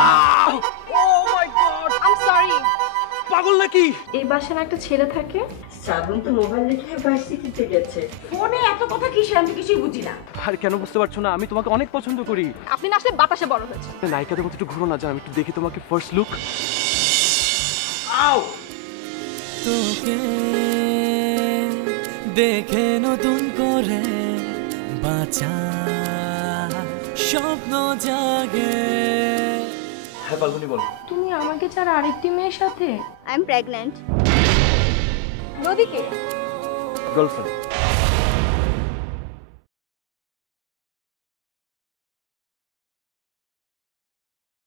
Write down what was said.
O my God, I am sorry. পাগল নাকি? এই বাসায় একটা ছেলে থাকে। শ্রাবণ তো মোবাইল রেখে ভার্সিটিতে গেছে। ফোনে এত কথা কিসের আমি কিছুই বুঝি না। আর কেন বুঝতে পারছো না? আমি তোমাকে অনেক পছন্দ করি। আপনি না আসলে বাতাসে বড় হয়েছে। নায়িকাদের মতো একটু ঘুরো না, জান আমি একটু দেখি তোমাকে ফার্স্ট লুক। আও তোকে দেখে নতুন করে বাঁচা স্বপ্ন জাগে। হ্যাঁ বালগুনি বল। তুমি আমাকে ছাড়া আরেকটি মেয়ের সাথে? I am pregnant. নদীকে গার্লফ্রেন্ড।